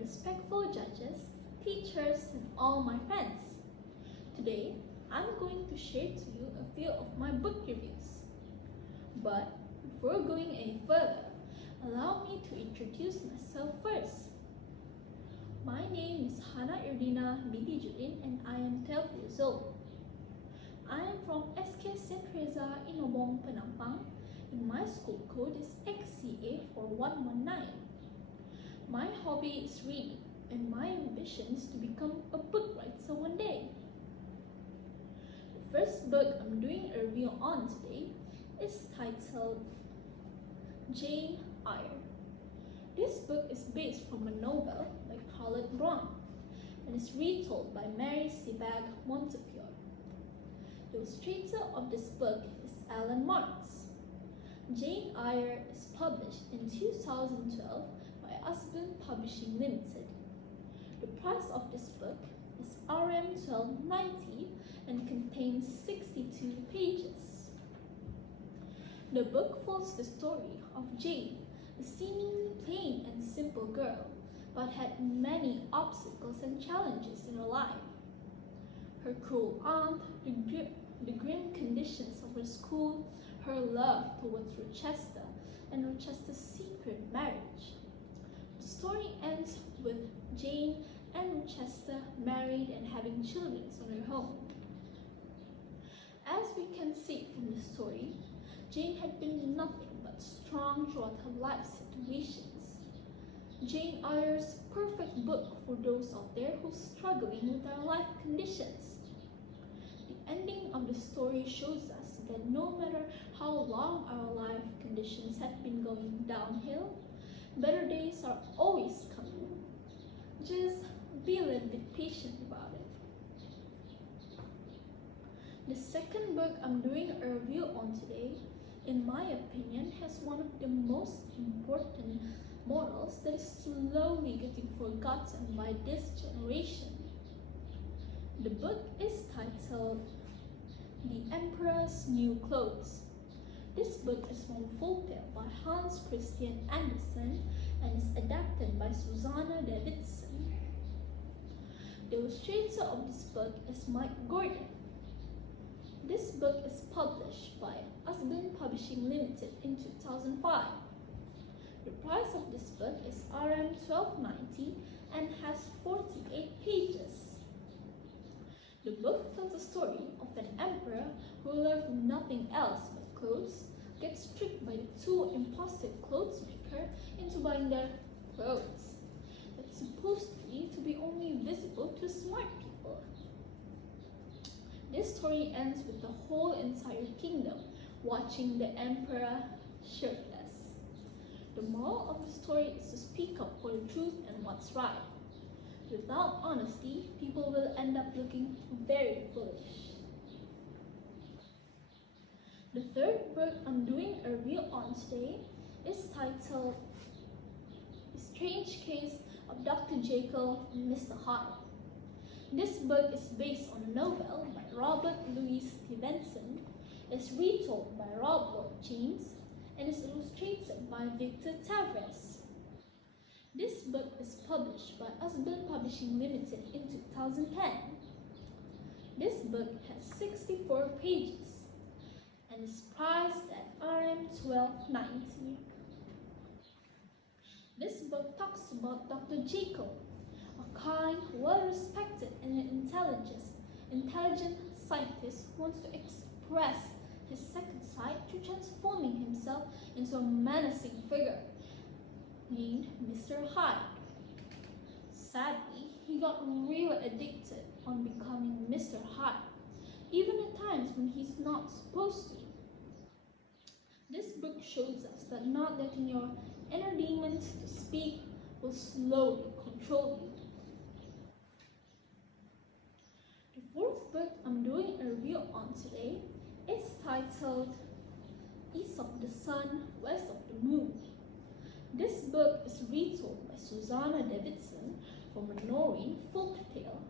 respectful judges, teachers, and all my friends. Today, I'm going to share to you a few of my book reviews. But before going any further, allow me to introduce myself first. My name is Hana Irdina binti Judin and I am 12 years old. I am from SK St. Theresa, Inobong, Penampang, and my school code is XCA4119. My hobby is reading, and my ambition is to become a book writer one day. The first book I'm doing a review on today is titled Jane Eyre. This book is based from a novel by Charlotte Brontë and is retold by Mary Sebag Montefiore. The illustrator of this book is Alan Marks. Jane Eyre is published in 2012 by Usborne Publishing Limited. The price of this book is RM12.90 and contains 62 pages. The book follows the story of Jane, a seemingly plain and simple girl, but had many obstacles and challenges in her life. Her cruel aunt, the grim conditions of her school, her love towards Rochester, and Rochester's secret marriage. The story ends with Jane and Rochester married and having children on her home. As we can see from the story, Jane had been nothing but strong throughout her life situations. Jane Eyre's perfect book for those out there who are struggling with their life conditions. The ending of the story shows us that no matter how long our life conditions have been going downhill, better days are always coming. Just be a little bit patient about it. The second book I'm doing a review on today, in my opinion, has one of the most important morals that is slowly getting forgotten by this generation. The book is titled The Emperor's New Clothes. This book is from folktale by Hans Christian Andersen and is adapted by Susanna Davidson. The illustrator of this book is Mike Gordon. This book is published by Usborne Publishing Limited in 2005. The price of this book is RM12.90 and has 48 pages. The book tells the story of an emperor who loved nothing else but clothes, gets tricked by the two impulsive clothes makers into buying their clothes that's supposedly to be only visible to smart people. This story ends with the whole entire kingdom watching the emperor shirtless. The moral of the story is to speak up for the truth and what's right. Without honesty, people will end up looking very foolish. The third book I'm doing a review on today is titled The Strange Case of Dr. Jekyll and Mr. Hyde. This book is based on a novel by Robert Louis Stevenson, is retold by Robert James, and is illustrated by Victor Tavares. This book is published by Usborne Publishing Limited in 2010. This book has 64 pages and is priced at RM12.90. This book talks about Dr. Jekyll, a kind, well-respected and intelligent scientist who wants to express his second side through transforming himself into a menacing figure named Mr. Hyde. Sadly, he got really addicted on becoming Mr. Hyde, even at times when he's not supposed to. This book shows us that not letting your inner demons to speak will slowly control you. The fourth book I'm doing a review on today is titled East of the Sun, West of the Moon. This book is retold by Susanna Davidson from a Norwegian folktale.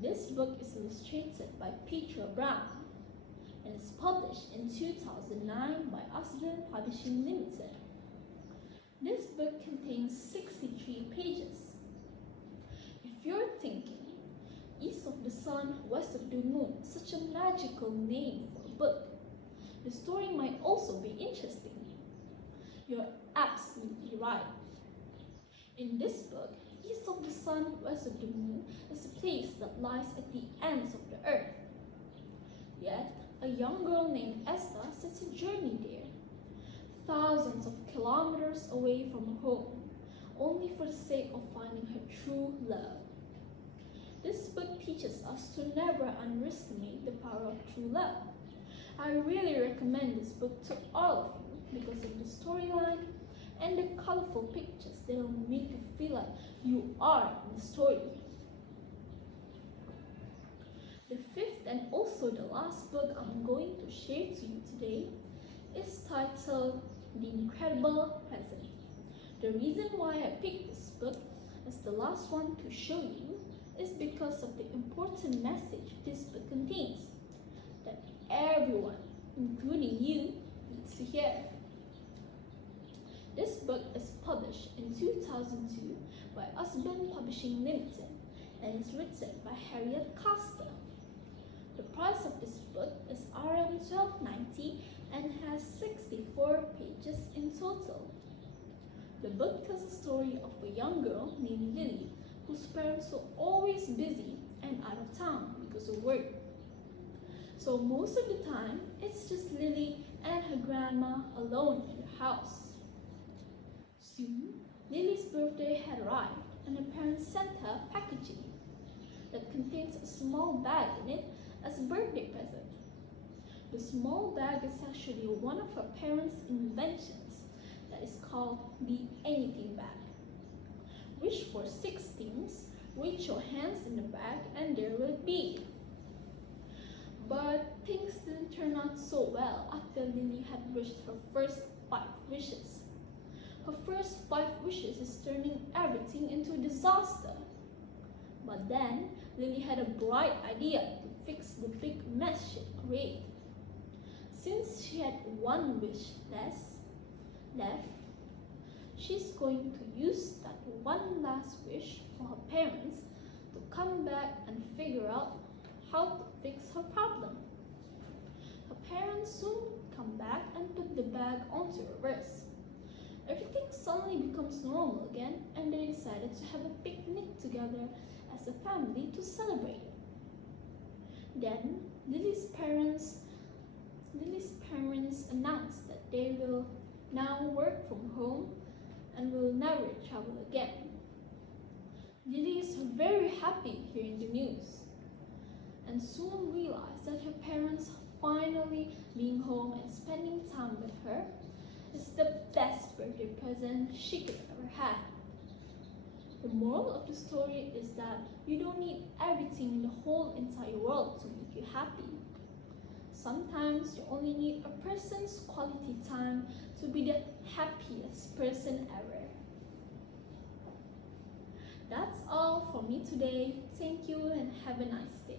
This book is illustrated by Petra Brown and is published in 2009 by Usborne Publishing Limited. This book contains 63 pages the Moon such a magical name for a book? The story might also be interesting. You're absolutely right. In this book, east of the sun, west of the moon is a place that lies at the ends of the earth. Yet, a young girl named Esther sets a journey there, thousands of kilometers away from home, only for the sake of finding her true love. This book teaches us to never underestimate the power of true love. I really recommend this book to all of you because of the storyline and the colorful pictures that will make you feel like you are in the story. The fifth and also the last book I'm going to share to you today is titled The Incredible Present. The reason why I picked this book as the last one to show you is because of the important message this book contains that everyone, including you, needs to hear. This book is published in 2002 by Usborne Publishing Limited and is written by Harriet Costa. The price of this book is Rm 12.90 and has 64 pages in total. The book tells the story of a young girl named Lily whose parents were always busy and out of town because of work. So most of the time, it's just Lily and her grandma alone in the house. Soon, Lily's birthday had arrived and her parents sent her packaging that contains a small bag in it as a birthday present. The small bag is actually one of her parents' inventions that is called the Anything Bag. Wish for 6 things, reach your hands in the bag, and there will it be. But things didn't turn out so well after Lily had wished her first 5 wishes. Her first 5 wishes is turning everything into a disaster. But then, Lily had a bright idea to fix the big mess she had created. Since she had 1 wish left, she's going to use that one last wish for her parents to come back and figure out how to fix her problem. Her parents soon come back and put the bag onto reverse. Everything suddenly becomes normal again and they decided to have a picnic together as a family to celebrate. Then Lily's parents announced that they will now work from home and will never travel again. Lily is very happy hearing the news and soon realized that her parents finally being home and spending time with her is the best birthday present she could ever have. The moral of the story is that you don't need everything in the whole entire world to make you happy. Sometimes you only need a person's quality time to be the happiest person ever. That's all for me today. Thank you and have a nice day.